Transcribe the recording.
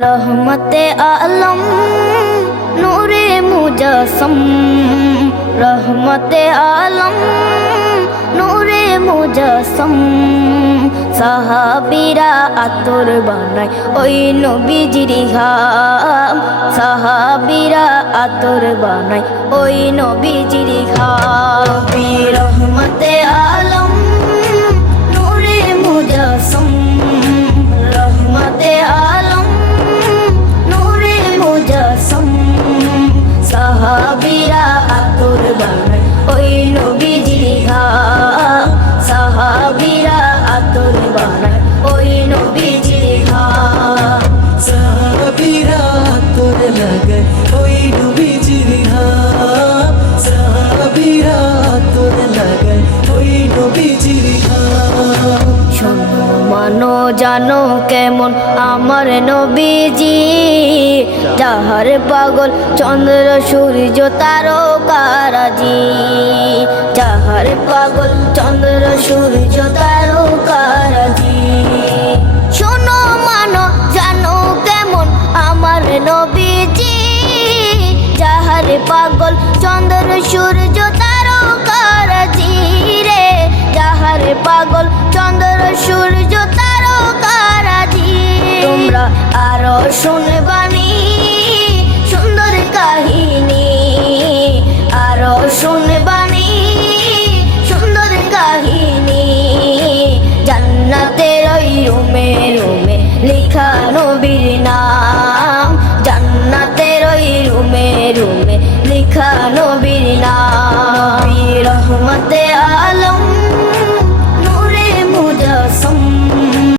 रहमते आलम नूरे मुजस्सम, रहमते आलम नूरे मुजस्सम। साहाबीरा आतর বানায় ওই নবীজির ঘাম, সাহাবীরা আতর বানায় ওই নবীজির ঘাম। রহমতে আলম নূরে মুজস্সম, রহমতে আলম নূরে মুজস্সম। সাহাবীরা আতর বানায় ওই নবীজির ঘাম, সাহাবীরা আতর বানায় ওই নবীজির ঘাম। সাহাবীরা আতর লাগায় ওই নবীজির ঘাম, সাহাবীরা আতর লাগায় ওই নবীজির ঘাম। শোনো মানো জানো কেমন আমার নবীজি, যাহার পাগল চন্দ্র সূর্য তারকারাজি, যাহার পাগল চন্দ্র সূর্য তারকারাজি। শোনো মানো জানো কেমন আমার নবীজি, যাহার পাগল চন্দ্র সূর্য তারকারাজি রে, যাহার পাগল চন্দ্র সূর্য তারকারাজি। তোমরা আরো শুনবা